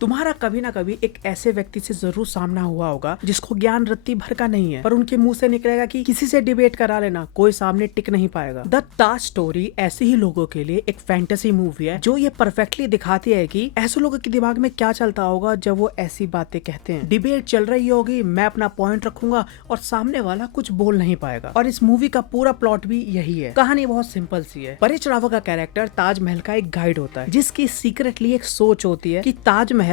तुम्हारा कभी ना कभी एक ऐसे व्यक्ति से जरूर सामना हुआ होगा जिसको ज्ञान रत्ती भर का नहीं है, पर उनके मुंह से निकलेगा कि किसी से डिबेट करा लेना, कोई सामने टिक नहीं पाएगा। द ताज स्टोरी ऐसे ही लोगों के लिए एक फैंटेसी मूवी है जो ये परफेक्टली दिखाती है कि ऐसे लोगों के दिमाग में क्या चलता होगा जब वो ऐसी बातें कहते हैं। डिबेट चल रही होगी, मैं अपना पॉइंट रखूंगा और सामने वाला कुछ बोल नहीं पाएगा। और इस मूवी का पूरा प्लॉट भी यही है। कहानी बहुत सिंपल सी है। परेश रावल का कैरेक्टर ताजमहल का एक गाइड होता है जिसकी सीक्रेटली एक सोच होती है कि ताजमहल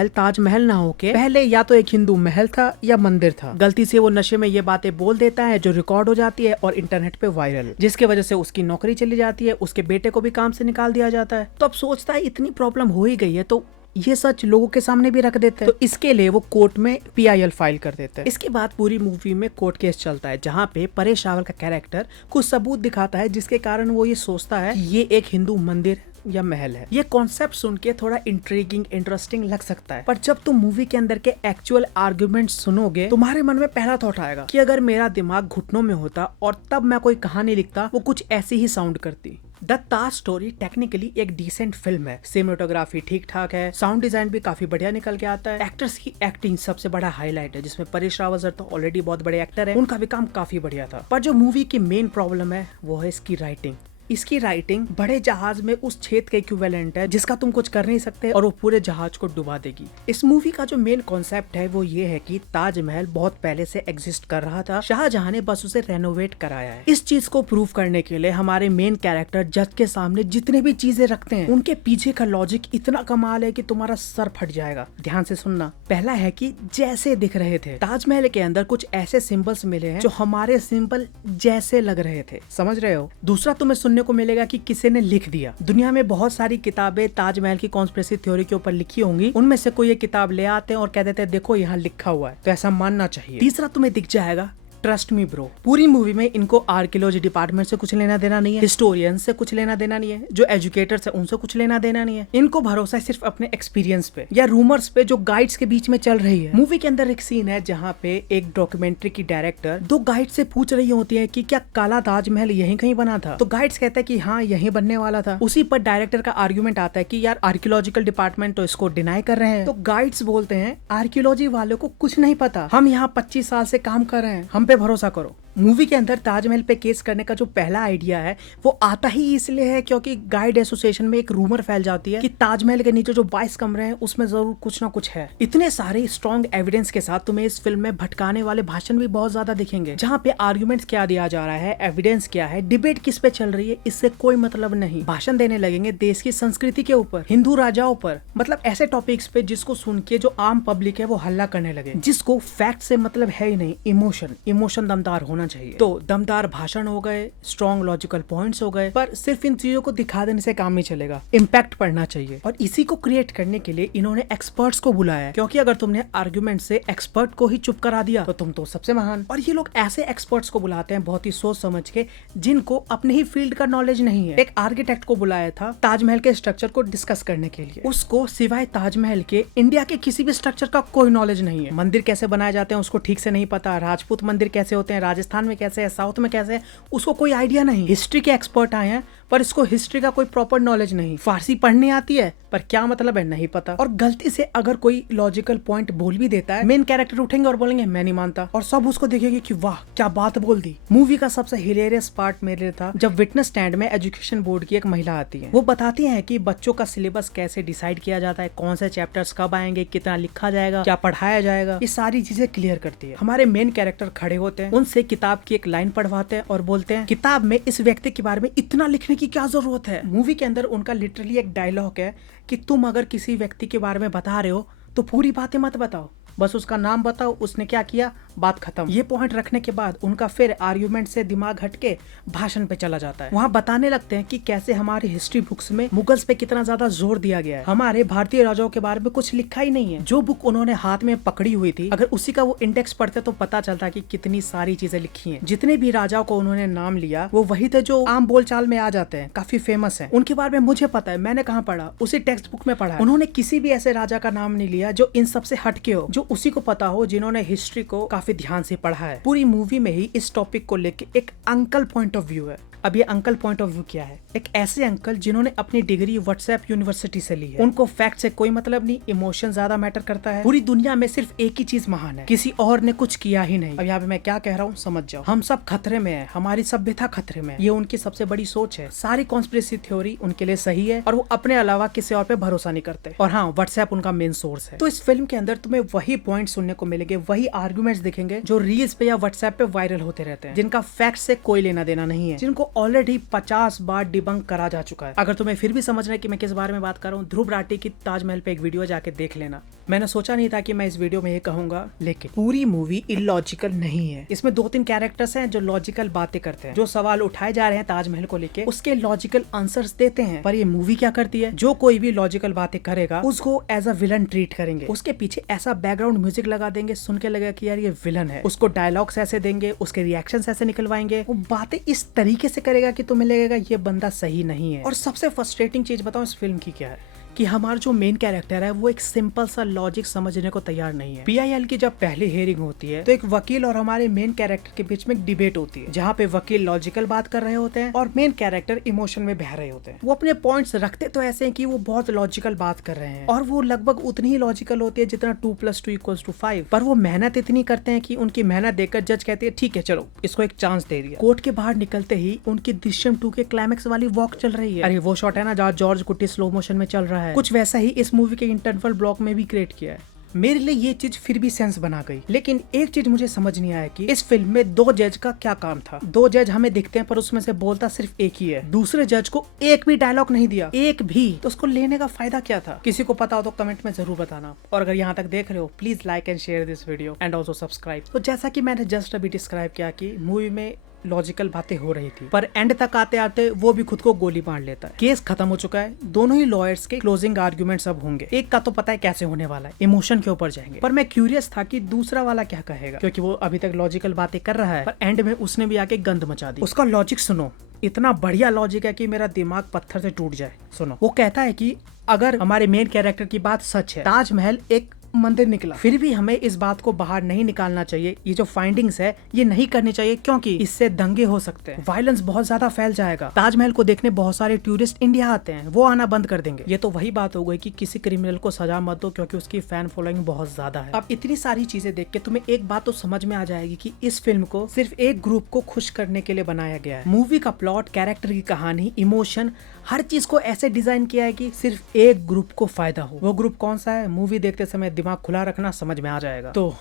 ना होके पहले या तो एक हिंदू महल था या मंदिर था। गलती से वो नशे में ये बातें बोल देता है जो रिकॉर्ड हो जाती है और इंटरनेट पे वायरल, जिसकी वजह से उसकी नौकरी चली जाती है, उसके बेटे को भी काम से निकाल दिया जाता है। तो अब सोचता है इतनी प्रॉब्लम हो ही गई है तो ये सच लोगों के सामने भी रख देते हैं। तो इसके लिए वो कोर्ट में PIL फाइल कर देते हैं। इसके बाद पूरी मूवी में कोर्ट केस चलता है जहाँ पे परेश रावल का कैरेक्टर कुछ सबूत दिखाता है जिसके कारण वो ये सोचता है कि ये एक हिंदू मंदिर या महल है। ये कॉन्सेप्ट सुन के थोड़ा इंट्रीगिंग इंटरेस्टिंग लग सकता है, पर जब तुम मूवी के अंदर के एक्चुअल आर्गुमेंट सुनोगे तुम्हारे मन में पहला थॉट आएगा कि अगर मेरा दिमाग घुटनों में होता और तब मैं कोई कहानी लिखता वो कुछ ऐसी ही साउंड करती। द ताज स्टोरी टेक्निकली एक डिसेंट फिल्म है। सिनेमेटोग्राफी ठीक ठाक है, साउंड डिजाइन भी काफी बढ़िया निकल के आता है। एक्टर्स की एक्टिंग सबसे बड़ा हाईलाइट है, जिसमें परेश रावल सर तो ऑलरेडी बहुत बड़े एक्टर है, उनका भी काम काफी बढ़िया था। पर जो मूवी की मेन प्रॉब्लम है वो है इसकी राइटिंग। इसकी राइटिंग बड़े जहाज में उस छेद के इक्विवेलेंट है जिसका तुम कुछ कर नहीं सकते और वो पूरे जहाज को डुबा देगी। इस मूवी का जो मेन कॉन्सेप्ट है वो ये है कि ताजमहल बहुत पहले से एग्जिस्ट कर रहा था, शाहजहां ने बस उसे रेनोवेट कराया है। इस चीज को प्रूव करने के लिए हमारे मेन कैरेक्टर जज के सामने जितने भी चीजें रखते हैं उनके पीछे का लॉजिक इतना कमाल है कि तुम्हारा सर फट जाएगा। ध्यान से सुनना। पहला है कि जैसे दिख रहे थे, ताजमहल के अंदर कुछ ऐसे सिंबल्स मिले हैं जो हमारे सिंबल जैसे लग रहे थे, समझ रहे हो। दूसरा तुम्हें सुनने को मिलेगा कि किसी ने लिख दिया। दुनिया में बहुत सारी किताबें ताजमहल की कॉन्स्पिरेसी थ्योरी के ऊपर लिखी होंगी, उनमें से कोई एक किताब ले आते हैं और कह देते हैं देखो यहाँ लिखा हुआ है, तो ऐसा मानना चाहिए। तीसरा तुम्हें दिख जाएगा ट्रस्ट मी ब्रो। पूरी मूवी में इनको आर्कियोलॉजी डिपार्टमेंट से कुछ लेना देना नहीं है, हिस्टोरियन से कुछ लेना देना नहीं है, जो एजुकेटर्स है उनसे कुछ लेना देना नहीं है। इनको भरोसा है सिर्फ अपने एक्सपीरियंस पे या रूमर्स पे जो गाइड्स के बीच में चल रही है। मूवी के अंदर एक सीन है जहाँ पे एक डॉक्यूमेंट्री की डायरेक्टर दो गाइड से पूछ रही होती है कि क्या काला ताजमहल यहीं कहीं बना था, तो गाइड्स कहता है कि हाँ यहीं बनने वाला था। उसी पर डायरेक्टर का आर्ग्यूमेंट आता है कि यार आर्कियोलॉजिकल डिपार्टमेंट तो इसको डिनाई कर रहे हैं। तो गाइड्स बोलते हैं आर्कियोलॉजी वालों को कुछ नहीं पता, हम यहाँ 25 साल से काम कर रहे हैं, हम पे भरोसा करो। मूवी के अंदर ताजमहल पे केस करने का जो पहला आइडिया है वो आता ही इसलिए है क्योंकि गाइड एसोसिएशन में एक रूमर फैल जाती है कि ताजमहल के नीचे जो 22 कमरे हैं उसमें जरूर कुछ ना कुछ है। इतने सारे स्ट्रॉन्ग एविडेंस के साथ तुम्हें इस फिल्म में भटकाने वाले भाषण भी बहुत ज्यादा दिखेंगे, जहाँ पे आर्गुमेंट्स क्या दिया जा रहा है, एविडेंस क्या है, डिबेट किस पे चल रही है, इससे कोई मतलब नहीं। भाषण देने लगेंगे देश की संस्कृति के ऊपर, हिंदू राजाओं पर, मतलब ऐसे टॉपिक्स पे जिसको सुन के जो आम पब्लिक है वो हल्ला करने लगे, जिसको फैक्ट से मतलब है ही नहीं, इमोशन दमदार होना चाहिए। तो दमदार भाषण हो गए, स्ट्रॉन्ग लॉजिकल पॉइंट्स हो गए, पर सिर्फ इन चीजों को दिखा देने से काम नहीं चलेगा, इम्पैक्ट पड़ना चाहिए। और इसी को क्रिएट करने के लिए इन्होंने एक्सपर्ट्स को बुलाया है, क्योंकि अगर तुमने आर्गुमेंट से एक्सपर्ट को ही चुप करा दिया तो तुम तो सबसे महान। और ये लोग ऐसे एक्सपर्ट्स को बुलाते हैं बहुत ही सोच समझ के, जिनको अपने ही फील्ड का नॉलेज नहीं है। एक आर्किटेक्ट को बुलाया था ताजमहल के स्ट्रक्चर को डिस्कस करने के लिए, उसको सिवाय ताजमहल के इंडिया के किसी भी स्ट्रक्चर का कोई नॉलेज नहीं है। मंदिर कैसे बनाए जाते हैं उसको ठीक से नहीं पता, राजपूत मंदिर कैसे होते हैं, राजस्थान में कैसे है, साउथ में कैसे है, उसको कोई आइडिया नहीं। हिस्ट्री के एक्सपर्ट आए हैं पर इसको हिस्ट्री का कोई प्रॉपर नॉलेज नहीं। फारसी पढ़ने आती है पर क्या मतलब है नहीं पता। और गलती से अगर कोई लॉजिकल पॉइंट बोल भी देता है, मेन कैरेक्टर उठेंगे और बोलेंगे मैं नहीं मानता, और सब उसको देखेंगे कि वाह क्या बात बोल दी। मूवी का सबसे हिलेरियस पार्ट मेरे लिए था जब विटनेस स्टैंड में एजुकेशन बोर्ड की एक महिला आती है। वो बताती है कि बच्चों का सिलेबस कैसे डिसाइड किया जाता है, कौन से चैप्टर्स कब आएंगे, कितना लिखा जाएगा, क्या पढ़ाया जाएगा, ये सारी चीजें क्लियर करती है। हमारे मेन कैरेक्टर खड़े होते हैं, उनसे किताब की एक लाइन पढ़वाते हैं और बोलते हैं किताब में इस व्यक्ति के बारे में इतना लिखने की क्या जरूरत है। मूवी के अंदर उनका लिटरली एक डायलॉग है कि तुम अगर किसी व्यक्ति के बारे में बता रहे हो तो पूरी बातें मत बताओ, बस उसका नाम बताओ, उसने क्या किया, बात खत्म। ये पॉइंट रखने के बाद उनका फिर आर्ग्यूमेंट से दिमाग हटके भाषण पे चला जाता है। वहाँ बताने लगते हैं कि कैसे हमारी हिस्ट्री बुक्स में मुगल्स पे कितना ज्यादा जोर दिया गया है, हमारे भारतीय राजाओं के बारे में कुछ लिखा ही नहीं है। जो बुक उन्होंने हाथ में पकड़ी हुई थी, अगर उसी का वो इंडेक्स पढ़ते तो पता चलता कि कितनी सारी चीजें लिखी है। जितने भी राजाओं को उन्होंने नाम लिया वो वही थे जो आम बोलचाल में आ जाते हैं, काफी फेमस है। उनके बारे में मुझे पता है, मैंने कहाँ पढ़ा, उसी टेक्स्ट बुक में पढ़ा। उन्होंने किसी भी ऐसे राजा का नाम नहीं लिया जो इन सबसे हटके हो, जो उसी को पता हो, जिन्होंने हिस्ट्री को काफी ध्यान से पढ़ा है। पूरी मूवी में ही इस टॉपिक को लेके एक अंकल पॉइंट ऑफ व्यू है। अब ये अंकल पॉइंट ऑफ व्यू क्या है? एक ऐसे अंकल जिन्होंने अपनी डिग्री व्हाट्सएप यूनिवर्सिटी से ली है। उनको फैक्ट से कोई मतलब नहीं, इमोशन ज्यादा मैटर करता है। पूरी दुनिया में सिर्फ एक ही चीज महान है, किसी और ने कुछ किया ही नहीं। अब यहाँ पे मैं क्या कह रहा हूँ समझ जाओ। हम सब खतरे में है, हमारी सभ्यता खतरे में है। ये उनकी सबसे बड़ी सोच है। सारी कॉन्स्पिरेसी थ्योरी उनके लिए सही है और वो अपने अलावा किसी और पे भरोसा नहीं करते। और हाँ, व्हाट्सएप उनका मेन सोर्स है। तो इस फिल्म के अंदर तुम्हें वही पॉइंट सुनने को मिलेंगे, वही आर्गुमेंट्स दिखेंगे जो रील्स पे या व्हाट्सएप पे वायरल होते रहते हैं, जिनका फैक्ट से कोई लेना देना नहीं है, जिनको ऑलरेडी 50 बार डिबंक करा जा चुका है। अगर तुम्हें फिर भी समझना है कि मैं किस बारे में बात कर रहा हूँ, ध्रुव राठी की ताजमहल पे एक वीडियो जाके देख लेना। मैंने सोचा नहीं था कि मैं इस वीडियो में ये कहूंगा, लेकिन पूरी मूवी इलॉजिकल नहीं है। इसमें 2-3 कैरेक्टर्स हैं जो लॉजिकल बातें करते हैं, जो सवाल उठाए जा रहे हैं ताजमहल को लेके उसके लॉजिकल आंसर्स देते हैं। पर ये मूवी क्या करती है, जो कोई भी लॉजिकल बातें करेगा उसको एज अ विलन ट्रीट करेंगे। उसके पीछे ऐसा बैकग्राउंड म्यूजिक लगा देंगे, सुन के लगेगा कि यार ये विलन है। उसको डायलॉग्स ऐसे देंगे, उसके रिएक्शंस ऐसे निकलवाएंगे, वो बातें इस तरीके से करेगा कि तुम्हें लगेगा ये बंदा सही नहीं है। और सबसे फ्रस्ट्रेटिंग चीज बताओ इस फिल्म की क्या है कि हमारा जो मेन कैरेक्टर है वो एक सिंपल सा लॉजिक समझने को तैयार नहीं है। PIL की जब पहली हियरिंग होती है तो एक वकील और हमारे मेन कैरेक्टर के बीच में एक डिबेट होती है, जहाँ पे वकील लॉजिकल बात कर रहे होते हैं और मेन कैरेक्टर इमोशन में बह रहे होते हैं। वो अपने पॉइंट्स रखते तो ऐसे हैं कि वो बहुत लॉजिकल बात कर रहे हैं और वो लगभग उतनी ही लॉजिकल होती है जितना 2+2=5, पर वो मेहनत इतनी करते हैं कि उनकी मेहनत देखकर जज कहती है ठीक है चलो इसको एक चांस दे दिया। कोर्ट के बाहर निकलते ही उनकी दृश्यम 2 के क्लाइमेक्स वाली वॉक चल रही है। अरे वो शॉट है ना जहाँ जॉर्ज कुट्टी स्लो मोशन में चल रहा है, कुछ वैसा ही इस मूवी के इंटरवल ब्लॉक में भी क्रिएट किया है। मेरे लिए ये चीज फिर भी सेंस बना गई, लेकिन एक चीज मुझे समझ नहीं आया कि इस फिल्म में 2 जज का क्या काम था। 2 जज हमें दिखते हैं पर उसमें से बोलता सिर्फ एक ही है। दूसरे जज को एक भी डायलॉग नहीं दिया, एक भी। तो उसको लेने का फायदा क्या था? किसी को पता हो तो कमेंट में जरूर बताना। और अगर यहाँ तक देख रहे हो please like and share this video and also subscribe. तो जैसा कि मैंने जस्ट अभी डिस्क्राइब किया कि मूवी में लॉजिकल बातें हो रही थी, पर एंड तक आते आते वो भी खुद को गोली मार लेता है। केस खत्म हो चुका है, दोनों ही लॉयर्स के क्लोजिंग आर्गुमेंट्स अब होंगे। एक का तो पता है कैसे होने वाला है, इमोशन के ऊपर जाएंगे, पर मैं क्यूरियस था कि दूसरा वाला क्या कहेगा, क्योंकि वो अभी तक लॉजिकल बातें कर रहा है पर एंड में उसने भी आके गंद मचा दी। उसका लॉजिक सुनो, इतना बढ़िया लॉजिक है कि मेरा दिमाग पत्थर से टूट जाए। सुनो, वो कहता है कि अगर हमारे मेन कैरेक्टर की बात सच है, ताजमहल एक मंदिर निकला, फिर भी हमें इस बात को बाहर नहीं निकालना चाहिए। ये जो फाइंडिंग्स है ये नहीं करनी चाहिए, क्योंकि इससे दंगे हो सकते हैं, वायलेंस बहुत ज्यादा फैल जाएगा। ताजमहल को देखने बहुत सारे टूरिस्ट इंडिया आते हैं, वो आना बंद कर देंगे। ये तो वही बात हो गई कि किसी क्रिमिनल को सजा मत दो क्योंकि उसकी फैन फॉलोइंग बहुत ज्यादा है। अब इतनी सारी चीजें देख के तुम्हें एक बात तो समझ में आ जाएगी कि इस फिल्म को सिर्फ एक ग्रुप को खुश करने के लिए बनाया गया है। मूवी का प्लॉट, कैरेक्टर की कहानी, इमोशन, हर चीज को ऐसे डिजाइन किया है कि सिर्फ एक ग्रुप को फायदा हो। वो ग्रुप कौन सा है, मूवी देखते समय दिमाग खुला रखना, समझ में आ जाएगा। तो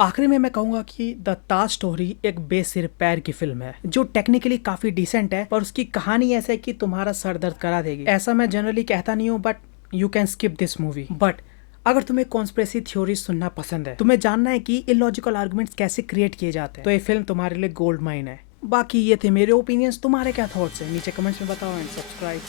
आखिरी में मैं कहूंगा कि द ताज स्टोरी एक बेसिर पैर की फिल्म है जो टेक्निकली काफी डिसेंट है, पर उसकी कहानी ऐसे है कि तुम्हारा सर दर्द करा देगी। ऐसा मैं जनरली कहता नहीं हूँ, but you can skip this movie. But अगर तुम्हें कॉन्स्पिरेसी थ्योरी सुनना पसंद है, तुम्हें जानना है कि इलॉजिकल आर्गुमेंट्स कैसे क्रिएट किए जाते हैं, तो ये फिल्म तुम्हारे लिए गोल्ड माइन है। बाकी ये थे मेरे ओपिनियंस, तुम्हारे क्या थॉट्स हैं नीचे कमेंट्स में बताओ एंड सब्सक्राइब।